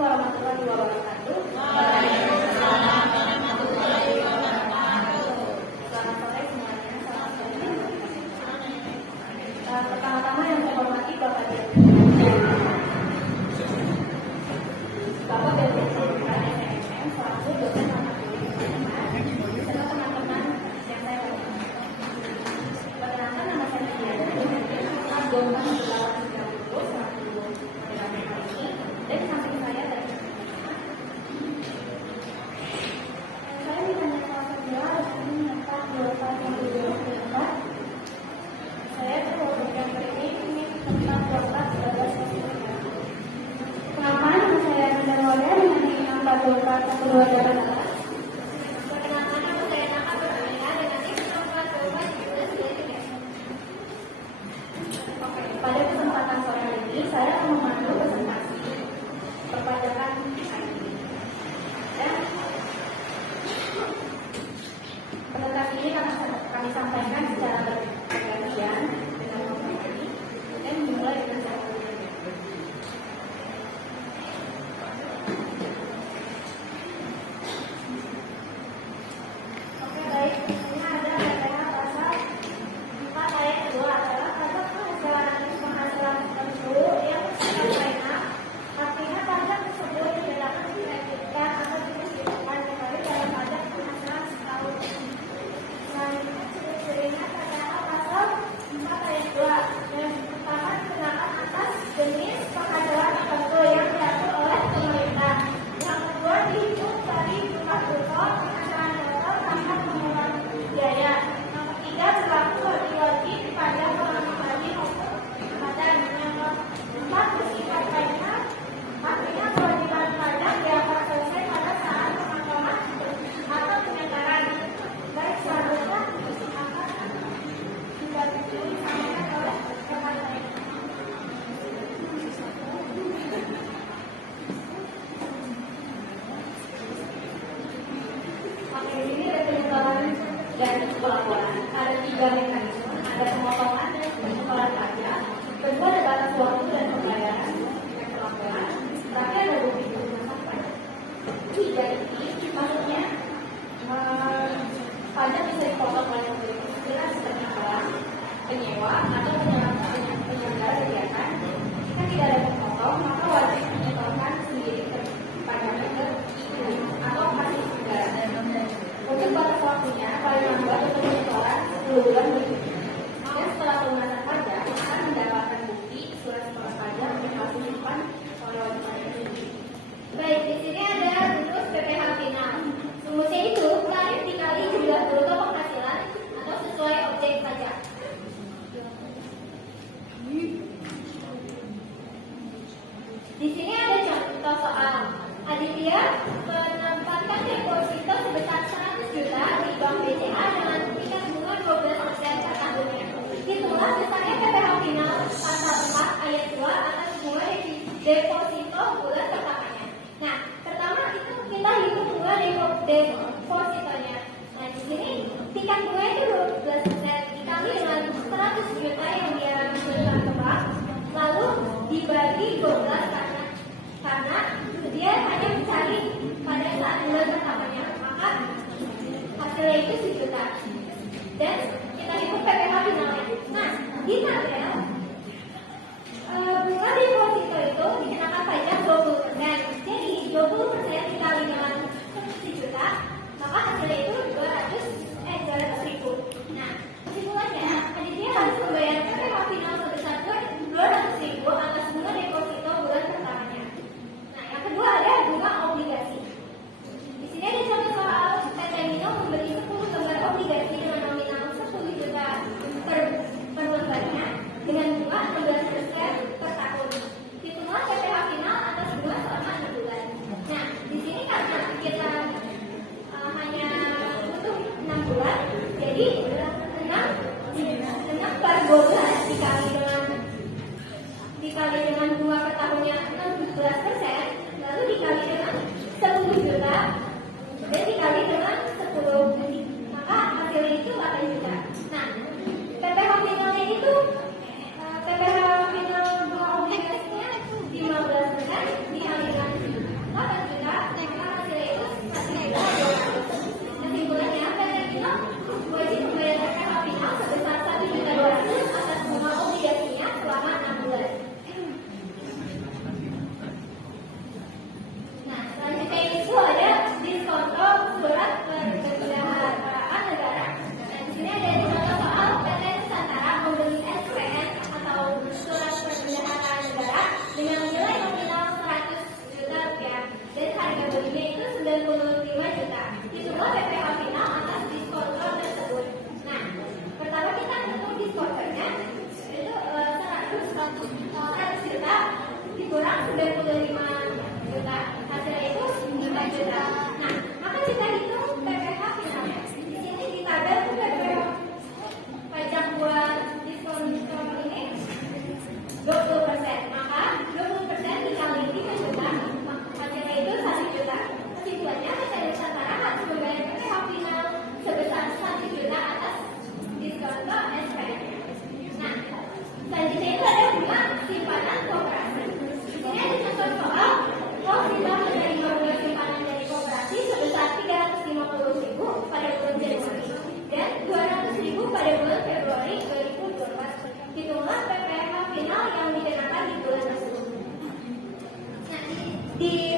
warahmatullahi wabarakatuh. Waalaikumsalam warahmatullahi wabarakatuh. Selamat sore semuanya. Selamat sore. Pertama-tama yang saya hormati Bapak Direktur SNM selaku dosen mata kuliah serta teman-teman yang saya hormati. Perkenalkan, nama saya Diana, Gombang Belawat 30 selaku moderator kali ini, dan samping saya dari saya ditanya salah kedua ini tentang 24 saya terwujudkan ini tentang 12 Kenapa nama saya Nanda Wada dengan NIM 424 adalah Perkenalkan, nama saya Naka Bermila dengan NIM 424. Oke, pada kesempatan sore hari ini saya akan memandu presentasi perpajakan ID. Dan presentasi ini kami sampaikan secara bergantian dengan memulai dan dimulai dengan saya. Oke, baik. Ini ada PPh pasal 4 ayat 2 adalah pajak penghasilan tertentu yang bersifat artinya pajak tersebut tidak akan dikreditkan atau dimasukkan kecuali dalam pajak penghasilan setahun. Selanjutnya ciri-cirinya PPh pasal 4 ayat 2 yang pertama dikenakan atas jenis penghasilan tertentu yang diatur oleh pemerintah. Yang kedua dihitung dari jumlah bruto penghasilan total tanpa mengurangi biaya. Yang ketiga berlaku bagi wajib pajak orang pribadi maupun badan. Yang keempat bersifat lainnya, artinya kewajiban pajak dapat selesai pada saat pemotongan atau penyegaran. Baik, selanjutnya akan disampaikan oleh rekan saya. Oke, ini ada penyebaran dan pelaporan. Ada 3 mekanisme, ada pemotongan dan penyebaran pajak. Kedua ada batas waktu dan pembayaran dan pelaporan. Terakhir ada bukti pelunasan pajak. Tiga ini maksudnya pajak bisa dipotong oleh pemberi penghasilan seperti bank, penyewa atau penyelenggara kegiatan. Jika tidak ada pemotong, maka wajib menyetorkan sendiri pajaknya ke IPU atau hasil negara. Untuk batas waktunya paling lambat untuk penyetoran 10 bulan berikutnya. Dan setelah pelunasan pajak akan mendapatkan bukti surat setoran pajak yang harus disimpan oleh wajib pajak sendiri. Baik, di sini ada rumus PPh final. Rumusnya itu tarif dikali jumlah bruto penghasilan atau sesuai objek pajak. Di sini ada contoh soal. Aditya menempatkan deposito sebesar 100 juta di Bank BCA dengan tingkat bunga 12% per tahunnya. Itulah besarnya PPh final pasal 4 ayat 2 atas bunga deposito bulan pertamanya. Nah, pertama itu kita hitung bunga depositonya. Nah, di sini tingkat bunga itu 12% dikali dengan 100 juta yang dia berikan ke bank, lalu dibagi 12 karena dia hanya mencari pada saat bulan pertamanya, maka hasilnya itu 1 juta. Dan kita hitung PPh finalnya. Nah, di tabel bunga deposito itu dikenakan pajak 20%. Jadi 20% dikali dengan 1 juta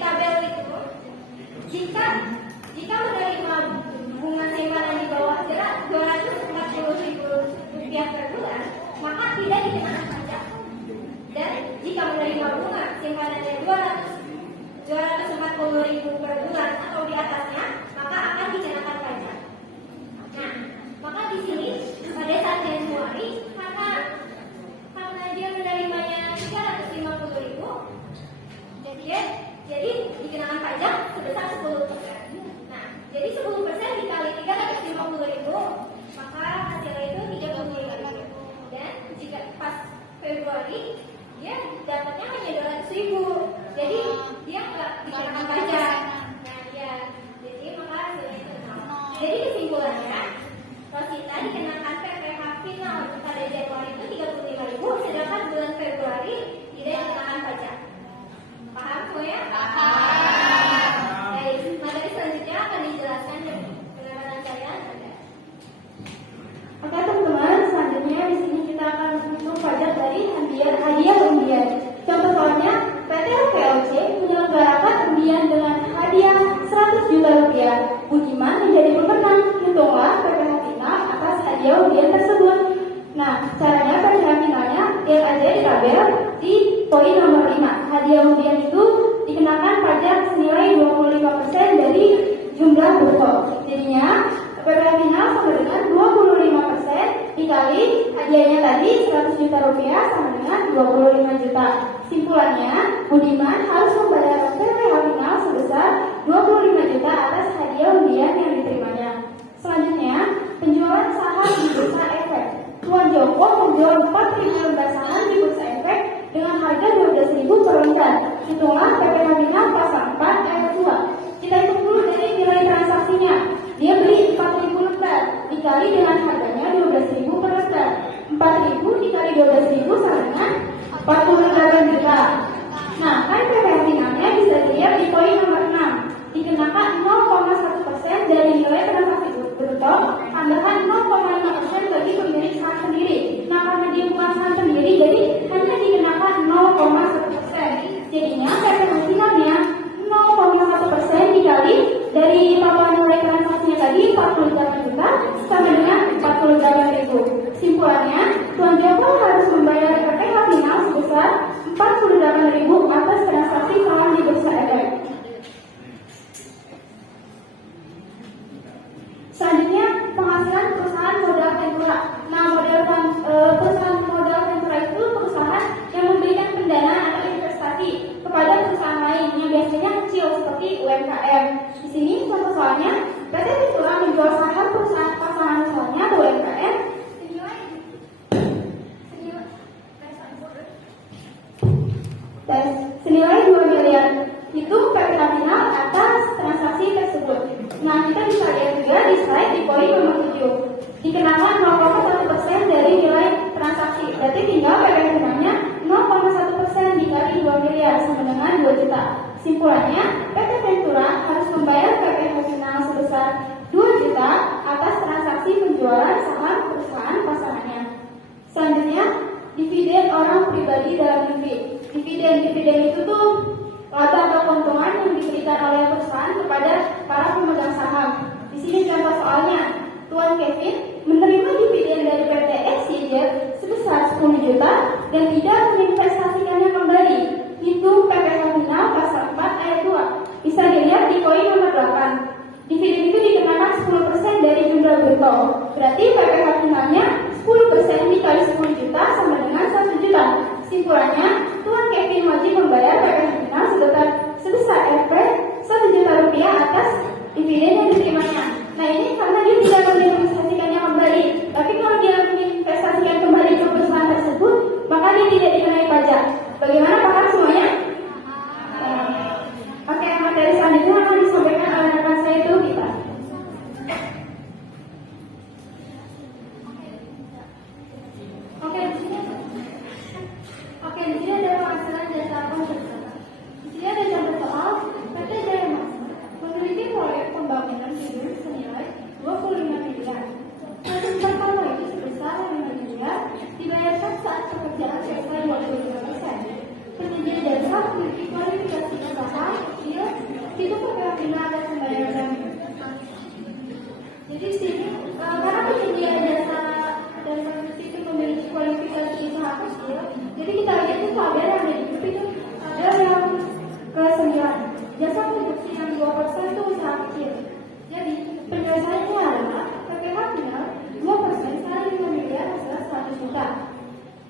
tabel itu, jika menerima bunga simpanan di bawah jerat Rp240.000 per bulan, maka tidak dikenakan pajak. Dan jika menerima bunga simpanan yang Rp240.000 per bulan atau di atasnya, maka akan dikenakan pajak. Nah, maka di sini pada saat Januari, karena dia menerimanya Rp350.000, jadi dikenakan pajak sebesar 10%. Nah, jadi 10% dikali Rp350.000, maka hasilnya itu Rp35.000. Dan jika pas Februari, dia dapatnya hanya Rp200.000, jadi dia nggak dikenakan pajak. Nah, ya, jadi maka hasilnya itu 0. Jadi kesimpulannya, Rosita dikenakan PPh final pada Januari itu Rp35.000, sedangkan bulan Februari tidak dikenakan pajak. Paham semuanya? Paham. Baik, materi selanjutnya akan dijelaskan pengamatan kalian ada. Oke teman-teman, selanjutnya di sini kita akan menghitung pajak dari hadiah undian. Contoh soalnya, PT VOC menyelenggarakan undian dengan hadiah Rp100 juta. Budiman menjadi pemenang. Hitunglah PPh final atas hadiah undian tersebut. Nah, caranya PPh finalnya lihat aja di tabel di poin nomor 5. Hadiah undian itu dikenakan pajak senilai 25% dari jumlah bruto. Jadinya PPh final sama dengan 25% dikali hadiahnya tadi Rp100 juta sama dengan 25 juta. Simpulannya, Budiman harus membayar PPh final sebesar 25 juta atas hadiah undian yang diterimanya. Selanjutnya, penjualan saham di Bursa Efek. Tuan Joko menjual 4.000 lembar saham di Bursa Efek dengan harga Rp12.000 per lembar. Hitunglah PPh final pasal 4 ayat 2. Kita hitung dulu dari nilai transaksinya. Dia beli 4.000 lembar dikali dengan harganya Rp12.000 per lembar. 4.000 dikali Rp12.000 sama dengan 48 juta. Nah, kan PPh finalnya bisa dilihat di poin nomor 6. Dikenakan 0,1% dari nilai transaksi bruto, tambahan 0,5% bagi pemilik saham sendiri. Nah, karena dia bukan saham sendiri, jadi hanya dikenakan 0,1%. Jadinya PPh finalnya 0,1% dikali dari paparan nilai transaksinya tadi 48 juta sama dengan 48.000. Simpulannya, Tuan Joko harus membayar PPh final sebesar 48.000 atas transaksi saham di Bursa Efek. Selanjutnya, penghasilan perusahaan modal ventura. Nah, perusahaan modal ventura itu perusahaan yang memberikan pendanaan atau investasi kepada perusahaan lain yang biasanya kecil seperti UMKM. Di sini contoh soalnya, PT Ventura menjual saham perusahaan pasangan soalnya atau UMKM senilai 2 miliar. Itu PPh final atas transaksi tersebut. Nah, kita bisa lihat juga di slide di poin nomor 7. Dikenakan 0,1% dari nilai transaksi. Berarti tinggal PPh finalnya 0,1% dikali 2 miliar sama dengan 2 juta. Simpulannya, PT Ventura harus membayar PPh final sebesar 2 juta atas transaksi penjualan saham perusahaan pasangannya. Selanjutnya, dividen orang pribadi dalam negeri. Dividen itu tuh laba atau keuntungan yang diberikan oleh perusahaan kepada para pemegang saham. Di sini contoh soalnya, Tuan Kevin menerima dividen dari PT XYZ sebesar 10 juta dan tidak menginvestasikannya kembali. Hitung PPh final pasal 4 ayat 2. Bisa dilihat di poin nomor 8. Dividen itu dikenakan 10% dari jumlah bruto. Berarti PPh finalnya 10% dikali 10 juta sama dengan 1 juta. Simpulannya, Tuan Kevin wajib membayar PPh final sebesar Rp 1 juta atas dividen yang diterimanya. Nah, ini karena dia tidak menginvestasikannya kembali. Tapi kalau dia menginvestasikan kembali ke perusahaan tersebut, maka dia tidak dikenai pajak. Bagaimana, paham semuanya? Oke, materi selanjutnya akan disampaikan oleh rekan saya itu kita. Oke, di sini ada penghasilan jasa konsultan. Di sini ada Jasa produksi yang 2% itu usaha kecil. Jadi penyelesaiannya adalah PPh final 2% kali 5 miliar hasilnya 100 juta.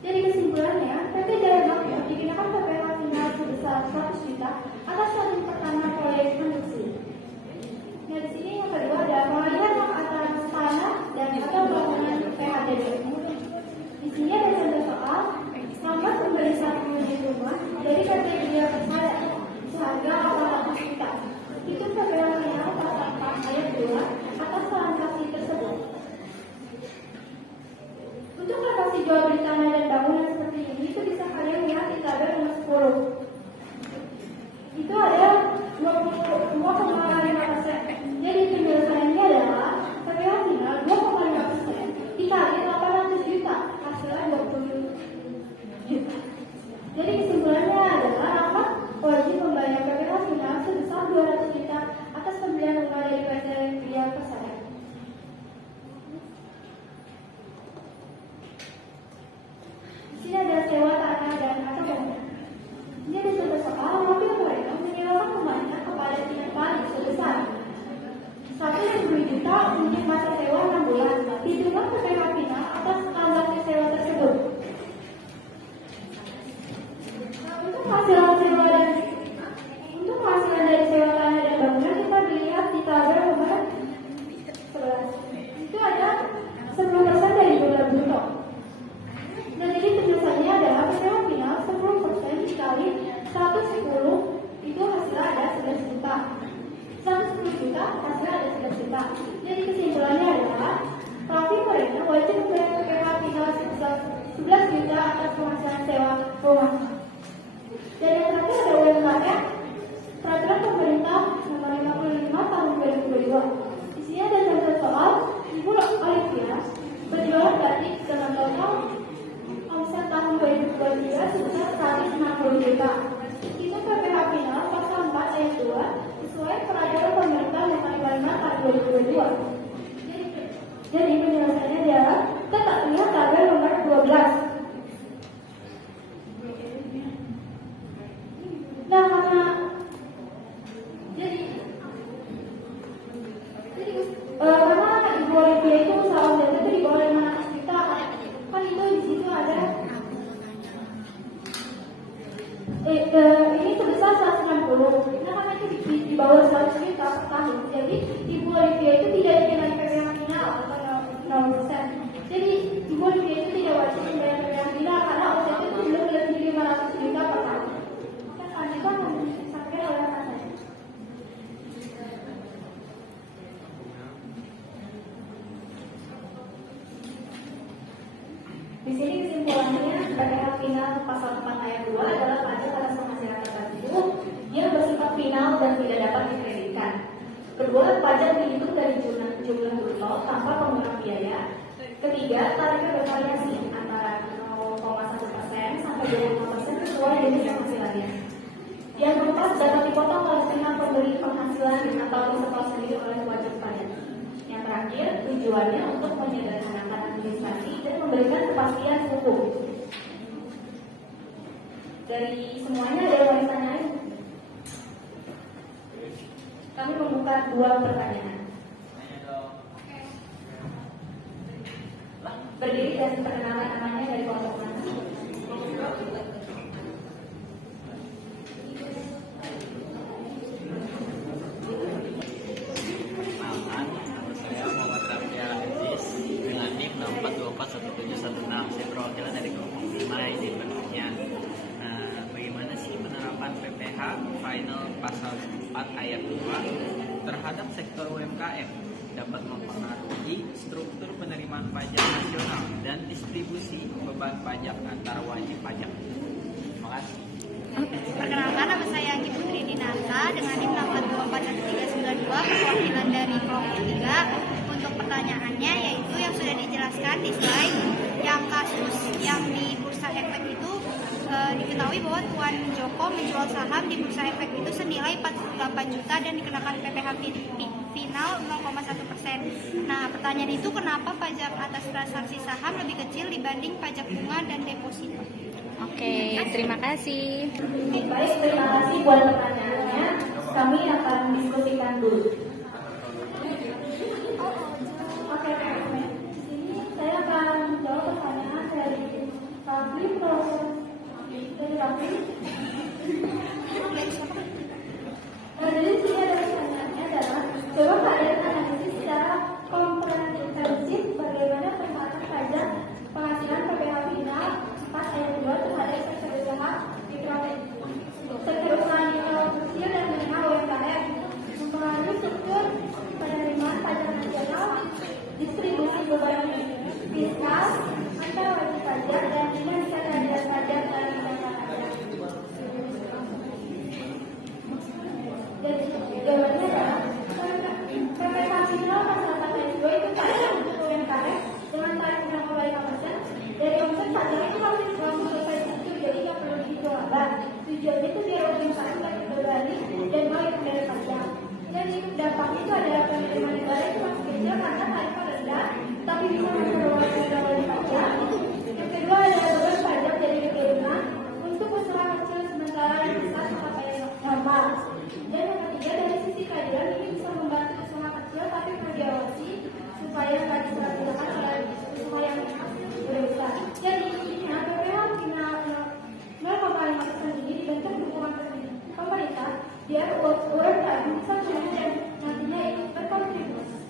Jadi kesimpulannya, PT Jaya Bakti dikenakan PPh final sebesar 100 juta atas tahun pertama proyek produksi. Nah, di sini yang kedua ada pengalihan hak atas tanah dan atau bangunan PHDB. Di sini ada contoh soal lambat memberi satu unit rumah dari PT Jaya Persada seharga 800 juta. Itu PPh final pasal 4 ayat 2 atas transaksi tersebut. Untuk lokasi jual beli tanah dan bangunan seperti ini itu bisa kalian lihat di tabel nomor 10. Itu ada 22,5%. Jadi penyelesaiannya adalah PPh final 2,5% dikali 800 juta hasilnya 20 juta. Jadi kesimpulannya adalah rapat wajib membayar PPh final sebesar 200 juta atas pembelian rumah dari PT Jaya Persada. Di sini ada sewa tanah dan atau bangunan. Ini ada contoh soal mobil mereka menyewakan rumahnya kepada pihak lain sebesar 1,10 juta untuk masa sewa 6 bulan. Diterima PPh final atas transaksi sewa tersebut. Untuk penghasilan dari sewa tanah dan bangunan kita dilihat di tabel nomor 11. Itu ada 10% dari jumlah bruto. Dan jadi penyelesaiannya adalah PPh final 10% dikali 110 itu hasilnya ada 11 juta. 110 juta hasilnya ada 11 juta. Jadi kesimpulannya adalah Raffi mereka wajib membayar PPh final sebesar 11 juta atas penghasilan sewa rumah. Dan yang terakhir ada UMKM, Peraturan Pemerintah Nomor 55 Tahun 2022. Di sini ada contoh soal Ibu Olivia berjualan batik dengan total omset tahun 2023 sebesar 160 juta. Itu PPh final pasal 4 ayat 2 sesuai Peraturan Pemerintah Nomor 55 Tahun 2022. Jadi penyelesaiannya adalah kita lihat tabel nomor 12. Nah, karena karena Ibu Olivia itu usaha omsetnya itu di bawah 500 juta, kan itu di situ ada ini sebesar 160. Nah, karena itu di bawah 100 juta per tahun, jadi Ibu Olivia itu tidak dikenai PPh final atau 0%. Jadi Ibu Olivia itu tidak wajib membayar PPh final karena omsetnya itu belum lebih 500 juta per tahun. Di sini kesimpulannya PPh final pasal 4 ayat 2 adalah pajak atas penghasilan tertentu yang bersifat final dan tidak dapat dikreditkan. Kedua, pajak dihitung dari jumlah bruto tanpa pengurangan biaya. Ketiga, tarifnya bervariasi antara 0,1% sampai 25% sesuai jenis penghasilannya. Yang keempat, dapat dipotong oleh pihak pemberi penghasilan atau disetor sendiri oleh wajib pajak. Yang terakhir, tujuannya untuk menyederhanakan administrasi dan memberikan kepastian hukum. Dari semuanya ada yang mau ditanyain? Kami membuka 2 pertanyaan. Berdiri dan perkenalan namanya dari kelompok mana? Saya Muhammad Rafi Al-Aziz dengan NIM 64241716. Saya perwakilan dari kelompok 5 izin bertanya. Bagaimana sih penerapan PPh final pasal 4 ayat 2 terhadap sektor UMKM dapat mempengaruhi struktur penerimaan pajak nasional dan distribusi beban pajak antara wajib pajak. Terima kasih. Perkenalkan, nama saya Anggi Putri Dinata dengan NIM 64241392, perwakilan dari kelompok 3. Untuk pertanyaannya yaitu yang sudah dijelaskan di slide, yang kasus yang di Bursa Efek itu diketahui bahwa Tuan Joko menjual saham di Bursa Efek itu senilai 48 juta dan dikenakan PPh final 0,1%. Nah, pertanyaan itu kenapa pajak atas transaksi saham lebih kecil dibanding pajak bunga dan deposito? Oke, terima kasih. Baik, terima kasih buat pertanyaannya. kami akan diskusikan dulu. Oke, di sini saya akan menjawab pertanyaan dari Rafli, dari Rafli. Jadi di sini ada pertanyaannya adalah, coba kalian analisis secara komprehensif bagaimana penerapan pajak penghasilan PPh final 4 ayat 2 terhadap sektor usaha mikro kecil dan menengah UMKM mempengaruhi struktur penerimaan pajak nasional, distribusi beban fiskal antara wajib pajak dan dinamika keadilan pajak dalam penerapan pajak. Jadi jawabannya adalah PPh final pasal 4 ayat 2 itu pajak untuk UMKM dengan tarif 65% dari omset pajak itu langsung selesai itu, jadi nggak perlu dihitung laba. Tujuannya itu biar UMKM nggak terbebani dan mau ikut dari pajak. Jadi dampaknya itu ada penerimaan negara itu masih kecil karena tarifnya rendah, tapi bisa memperluas negara di pajak. Yang kedua ada beban pajak jadi lebih ringan untuk usaha kecil sementara yang besar sampai normal. Dan yang ketiga dari sisi keadilan ini bisa membantu usaha kecil tapi perlu diawasi supaya nggak disalahgunakan oleh usaha yang lebih besar. Jadi intinya PPh final 0,5% ini dibentuk dukungan pemerintah biar UMKM bisa dan nantinya ikut berkontribusi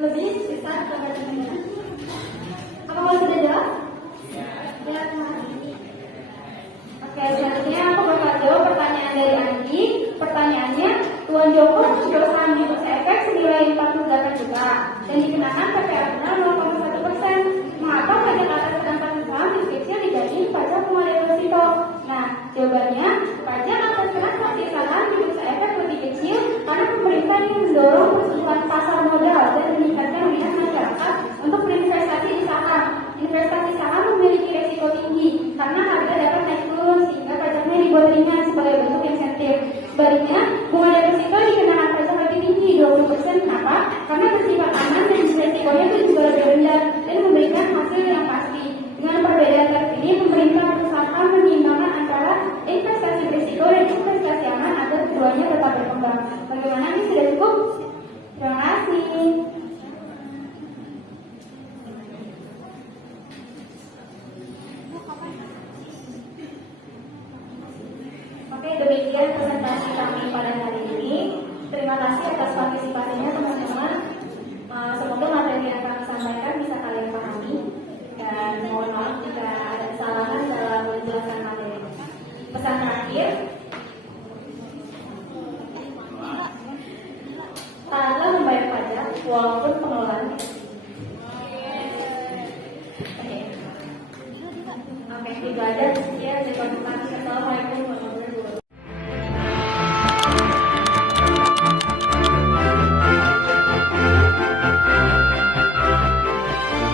lebih besar terhadap negara. Apakah sudah jelas? Ya, oke, selanjutnya aku bakal jawab pertanyaan dari Andi. Pertanyaannya, Tuan Joko sudah saham di bursa efek senilai 48 juta dan dikenakan PPh final 0,1%. Mengapa pajak atas penempatan saham lebih kecil dibanding pajak pengelolaan deposito? Nah, jawabannya, pajak atas transaksi saham di bursa efek lebih kecil karena pemerintah ingin mendorong pertumbuhan pasar modal dan meningkatkan minat masyarakat untuk berinvestasi di saham. Investasi saham memiliki resiko tinggi karena harga dapat naik turun sehingga pajaknya dibuat ringan sebagai bentuk insentif. Sebaliknya, bunga deposito dikenakan pajak lebih tinggi 20%. Kenapa? Karena bersifat aman dan resikonya itu juga lebih rendah dan memberikan hasil yang pasti. Dengan perbedaan tarif ini, pemerintah berusaha menyeimbangkan antara investasi berisiko dan investasi aman agar keduanya tetap berkembang. Bagaimana ini sudah cukup? Terima kasih. Oke, demikian presentasi kami pada hari ini. Terima kasih atas partisipasinya teman-teman. Semoga materi yang kami sampaikan bisa kalian pahami dan mohon maaf jika ada kesalahan dalam menjelaskan materi. Pesan terakhir, taatlah membayar pajak walaupun pengelolaan. Oke, itu aja.